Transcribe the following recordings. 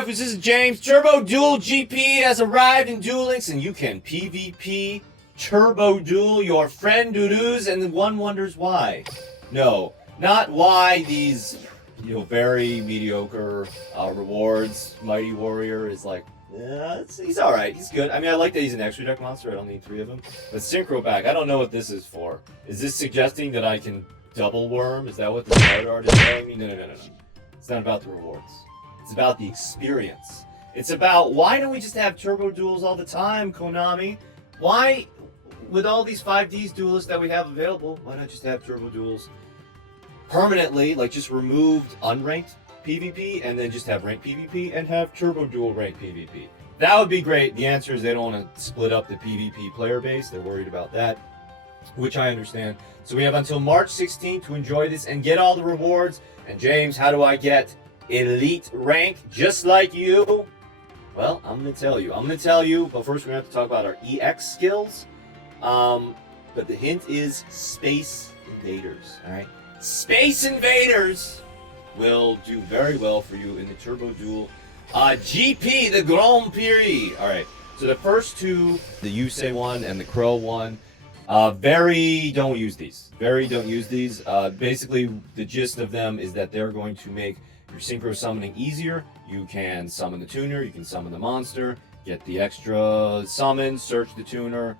Live. This is James. Turbo Duel GP has arrived in Duel Links, and you can PvP Turbo Duel your friend Dudus, and one wonders why. No, not why these, very mediocre rewards. Mighty Warrior is like, he's alright, he's good. I mean, I like that he's an extra deck monster, I don't need 3 of them. But Synchro Back, I don't know what this is for. Is this suggesting that I can double worm? Is that what the card art is telling me? No. It's not about the rewards. It's about the experience. It's about, why don't we just have turbo duels all the time, Konami? Why, with all these 5Ds duelists that we have available, why not just have turbo duels permanently, like just removed unranked PvP and then just have ranked PvP and have turbo duel ranked PvP? That would be great. The answer is they don't want to split up the PvP player base. They're worried about that, which I understand. So we have until March 16th to enjoy this and get all the rewards. And James, how do I get elite rank just like you? Well, I'm going to tell you. But first we're going to have to talk about our EX skills. But the hint is Space Invaders, all right? Space Invaders will do very well for you in the Turbo Duel GP, the Grand Prix. All right, so the first two, the Yusei one and the Crow one, don't use these. Basically, the gist of them is that they're going to make your synchro summoning easier. You can summon the tuner, you can summon the monster, get the extra summon, search the tuner,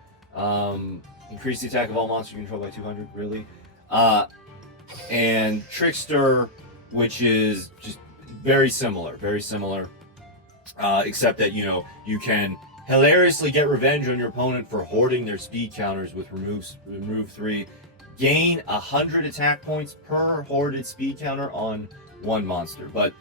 increase the attack of all monsters you control by 200, really. And Trickster, which is just very similar, except that, you can hilariously get revenge on your opponent for hoarding their speed counters with remove 3. Gain 100 attack points per hoarded speed counter on one monster. But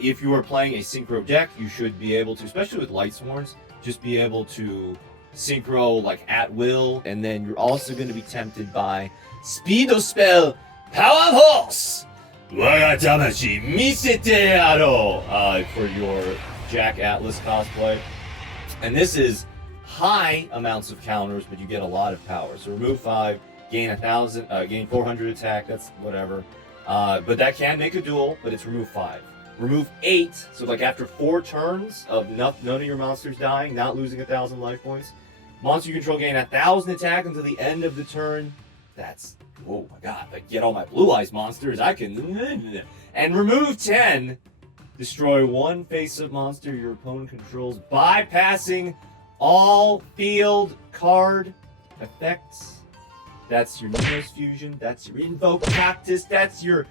if you are playing a synchro deck, you should be able to, especially with Lightsworns, just be able to synchro like at will. And then you're also going to be tempted by Speedo Spell Power Horse Waga Tamashi Misete Yaro for your Jack Atlas cosplay. And this is high amounts of counters, but you get a lot of power. So remove 5, gain 1,000, gain 400 attack, that's whatever. But that can make a duel, but it's remove 5. Remove 8, so like after 4 turns of none of your monsters dying, not losing 1,000 life points, monster you control gain 1,000 attack until the end of the turn. That's, oh my god, like get all my blue eyes monsters, I can. And remove 10, destroy 1 face-up monster your opponent controls, bypassing all field card effects. That's your Neos Fusion, that's your Invoke Cactus, that's your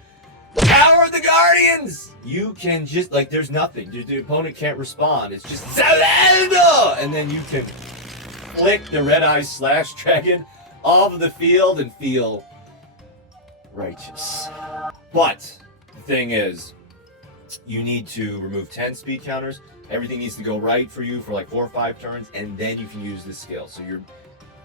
Power of the Guardians! You can just, like, there's nothing. The opponent can't respond. It's just Zalando! And then you can flick the Red Eye Slash Dragon off of the field and feel righteous. But the thing is, you need to remove 10 speed counters. Everything needs to go right for you for like 4 or 5 turns, and then you can use this skill. So you're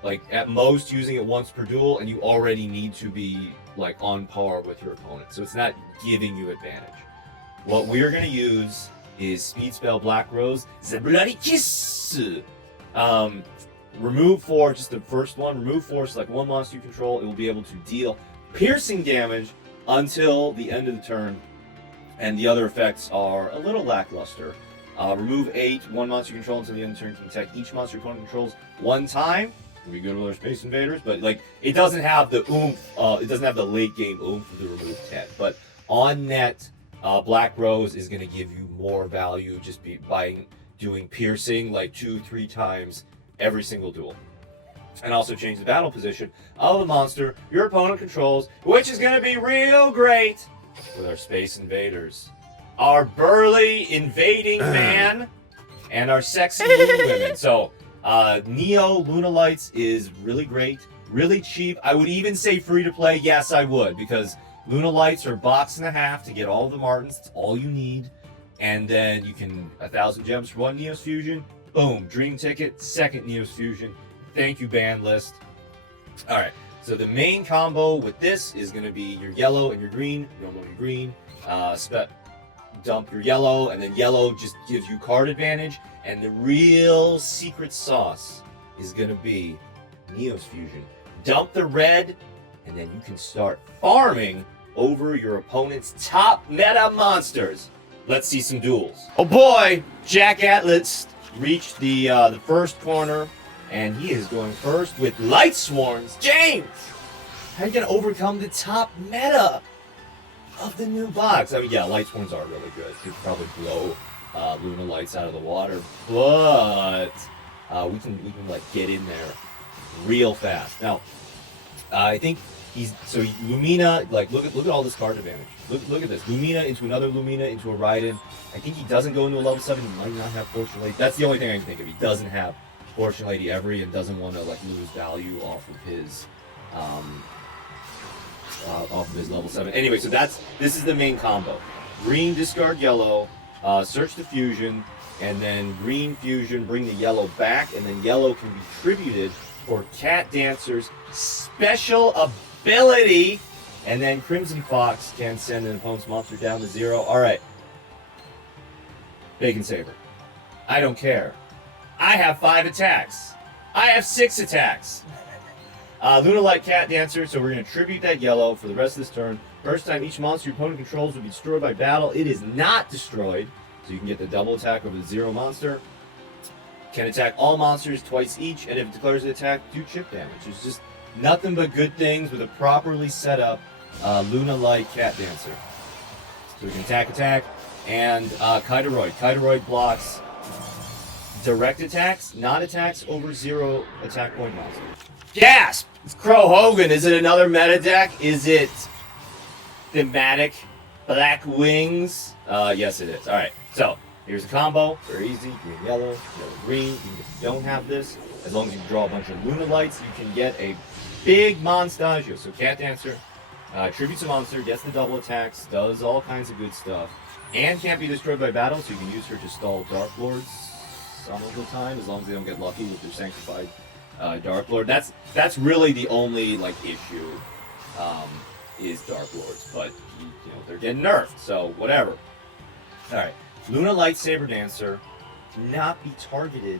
like at most using it once per duel, and you already need to be like on par with your opponent. So it's not giving you advantage. What we're gonna use is Speed Spell Black Rose, The Bloody Kiss. Remove 4, just the first one. Remove 4, select 1 monster you control. It will be able to deal piercing damage until the end of the turn. And the other effects are a little lackluster. Remove 8, 1 monster you control until the end of the turn. Can attack each monster your opponent controls 1 time. We go to our Space Invaders, but like it doesn't have the oomph. It doesn't have the late game oomph of the remove 10. But on net, Black Rose is going to give you more value just by doing piercing like 2-3 times every single duel. And also change the battle position of a monster your opponent controls, which is going to be real great with our Space Invaders. Our burly invading man and our sexy little women. So, Neo LUNALIGHTS is really great, really cheap. I would even say free to play. Yes, I would, because LUNALIGHTS are $1.50 to get all the Martins. It's all you need. And then you can 1,000 gems for 1 Neos Fusion. Boom, dream ticket, 2nd Neos Fusion. Thank you, ban list. All right, so the main combo with this is going to be your yellow and your green. Normal your green. Dump your yellow, and then yellow just gives you card advantage. And the real secret sauce is going to be Neos Fusion. Dump the red, and then you can start farming over your opponent's top meta monsters. Let's see some duels. Oh boy, Jack Atlas reached the first corner, and he is going first with Light Swarms. James, how are you gonna overcome the top meta of the new box? I mean, yeah, Light Swarms are really good. You could probably blow LUNALIGHTS out of the water, but we can like get in there real fast. Now, I think Lumina, like look at all this card advantage. Look at this. Lumina into another Lumina into a Raiden. I think he doesn't go into a level 7. He might not have Fortune Lady. That's the only thing I can think of. He doesn't have Fortune Lady Every and doesn't want to like lose value off of his level 7. Anyway, so this is the main combo. Green discard yellow, search the fusion, and then green fusion, bring the yellow back, and then yellow can be tributed for Cat Dancer's special ability, and then Crimson Fox can send an opponent's monster down to 0. Alright. Bacon Saber. I don't care. I have 5 attacks. I have 6 attacks. LUNALIGHT Cat Dancer, so we're going to tribute that yellow for the rest of this turn. First time each monster your opponent controls will be destroyed by battle. It is not destroyed, so you can get the double attack over the 0 monster. Can attack all monsters twice each, and if it declares an attack, do chip damage. It's just nothing but good things with a properly set up LUNALIGHT Cat Dancer. So we can attack, and Kaitoroid. Kaitoroid blocks direct attacks, not attacks over 0 attack point monsters. Gasp! It's Crow Hogan. Is it another meta deck? Is it thematic Black Wings? Yes, it is. Alright, so here's a combo. Very easy. Green, yellow, green. Even if you don't have this, as long as you draw a bunch of LUNALIGHTS, you can get a big Monstagio. So Cat Dancer tributes a monster, gets the double attacks, does all kinds of good stuff, and can't be destroyed by battle, so you can use her to stall Dark Lords some of the time, as long as they don't get lucky with their Sanctified Dark Lord. That's really the only like issue is Dark Lords, but you know they're getting nerfed, so whatever. All right, LUNALIGHT Saber Dancer cannot be targeted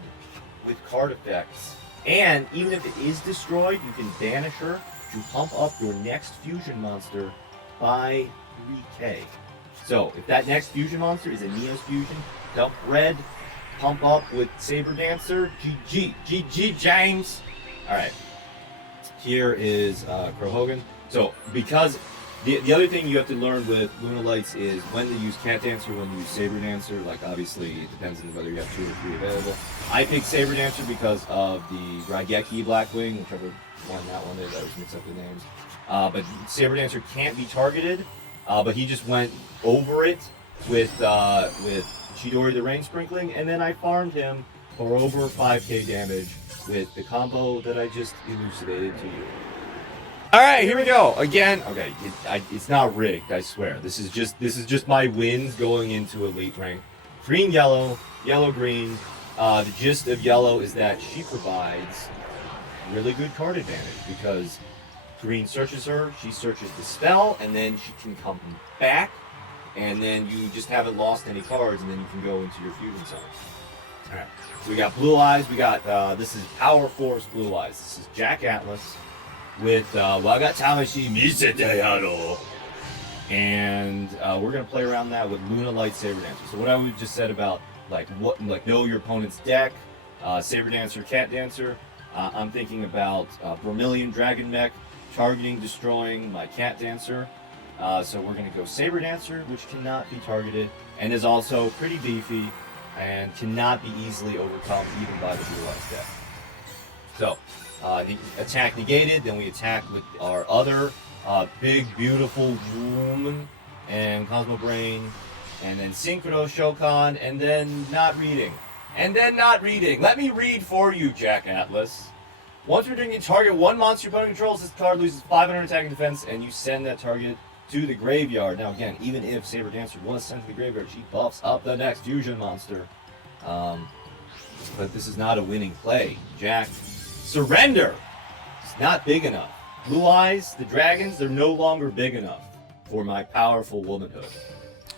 with card effects, and even if it is destroyed, you can banish her to pump up your next fusion monster by 3k. So if that next fusion monster is a Neos fusion, dump red, pump up with Saber Dancer, GG, James. All right, here is Crow Hogan. So because the other thing you have to learn with LUNALIGHTS is when to use Cat Dancer, when to use Saber Dancer. Like obviously it depends on whether you have 2 or 3 available. I picked Saber Dancer because of the Raigeki Blackwing, whichever one that one is. I always mix up the names. But Saber Dancer can't be targeted. But he just went over it with Chidori the Rain Sprinkling, and then I farmed him for over 5k damage with the combo that I just elucidated to you. Alright, here we go. Again, okay, it's not rigged, I swear. This is just my wins going into Elite Rank. Green, yellow, yellow, green. The gist of yellow is that she provides really good card advantage because green searches her, she searches the spell, and then she can come back, and then you just haven't lost any cards, and then you can go into your fusion zone. Alright, so we got Blue Eyes, we got, this is Power Force Blue Eyes. This is Jack Atlas with Waga Tamashi Miseteyaro. And we're going to play around that with LUNALIGHT Saber Dancer. So what I would just said about, know your opponent's deck, Saber Dancer, Cat Dancer, I'm thinking about Vermilion Dragon Mech, targeting, destroying my Cat Dancer. So we're going to go Saber Dancer, which cannot be targeted, and is also pretty beefy, and cannot be easily overcome even by the Blue Eyes deck. So, the attack negated, then we attack with our other big, beautiful woman, and Cosmo Brain, and then Synchro Shokan, and then not reading. And then not reading. Let me read for you, Jack Atlas. Once we're doing, you target one monster your opponent controls, this card loses 500 attack and defense, and you send that target to the graveyard. Now again, even if Saber Dancer was sent to the graveyard, she buffs up the next fusion monster. But this is not a winning play. Jack, surrender! It's not big enough. Blue Eyes, the dragons, they're no longer big enough for my powerful womanhood.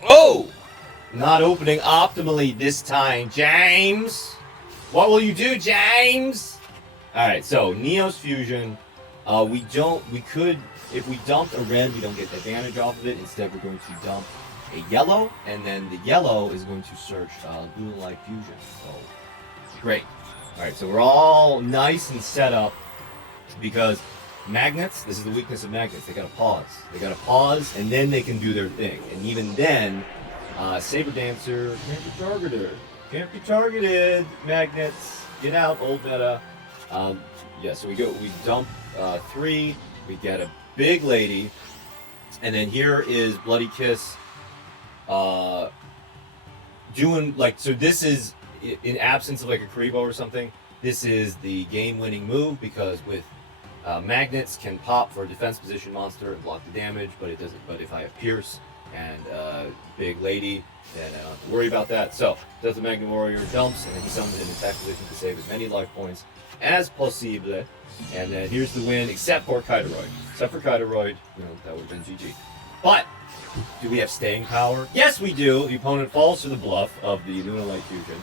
Oh! Not opening optimally this time, James! What will you do, James? Alright, so Neos Fusion, if we dumped a red, we don't get the advantage off of it. Instead, we're going to dump a yellow, and then the yellow is going to search Lunalight Fusion. So, great. Alright, so we're all nice and set up because magnets, this is the weakness of magnets, they gotta pause. They gotta pause, and then they can do their thing. And even then, Saber Dancer can't be targeted. Can't be targeted, magnets. Get out, old meta. Yeah, so we dump 3, we get a big lady, and then here is Bloody Kiss doing, like, so this is, in absence of like a Karibo or something, this is the game-winning move, because with magnets can pop for a defense position monster and block the damage, but it doesn't. But if I have Pierce and Big Lady, then I don't have to worry about that. So does the Magnet Warrior dumps, and then he summons an attack position to save as many life points as possible. And then here's the win, except for Kaideroid. Except for Kaideroid, that would have been GG. But do we have staying power? Yes, we do. The opponent falls to the bluff of the Lunalight Fusion.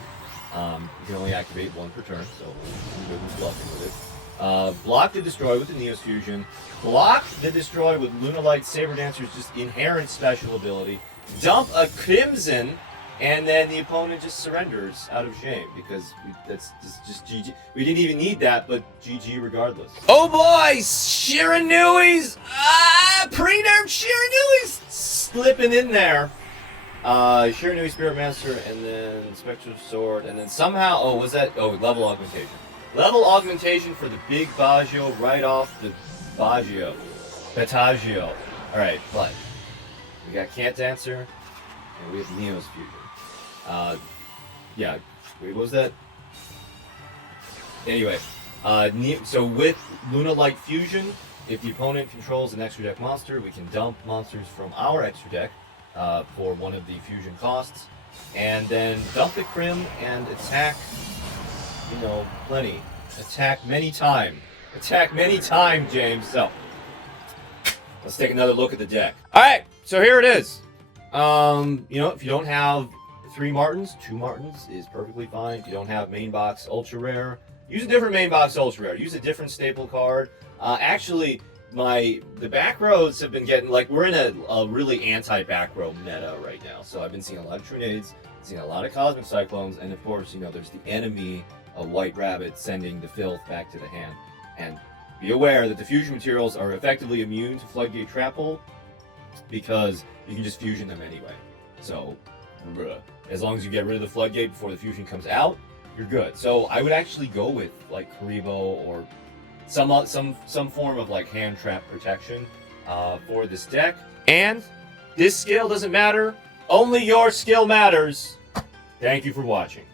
You can only activate 1 per turn, so I'm good with bluffing with it. Block the Destroy with the Neos Fusion. Block the Destroy with Lunalight Saber Dancer's just inherent special ability. Dump a Crimson, and then the opponent just surrenders out of shame, because that's just GG. We didn't even need that, but GG regardless. Oh boy! Shiranui's! Pre-nerf Shiranui's slipping in there. Shiranui Spirit Master, and then Spectral Sword, and then somehow, level augmentation. Level augmentation for the big Baggio right off the Baggio. Petagio. Alright, but we got Can't Dancer, and we have Neos Fusion. Yeah, wait, what was that? Anyway, so with Lunalight Fusion, if the opponent controls an extra deck monster, we can dump monsters from our extra deck for one of the fusion costs, and then dump the Crim and attack, plenty. Attack many time. Attack many time, James. So, let's take another look at the deck. Alright, so here it is. If you don't have 3 Martins, 2 Martins is perfectly fine. If you don't have main box ultra rare, use a different main box ultra rare. Use a different staple card. Actually, the back rows have been getting, we're in a really anti-back row meta right now. So I've been seeing a lot of Trinades, seeing a lot of Cosmic Cyclones, and of course, there's the enemy, a White Rabbit, sending the filth back to the hand. And be aware that the fusion materials are effectively immune to Floodgate Trap Hole, because you can just fusion them anyway. So, as long as you get rid of the Floodgate before the fusion comes out, you're good. So I would actually go with Karibo or some form of hand trap protection for this deck. And this skill doesn't matter. Only your skill matters. Thank you for watching.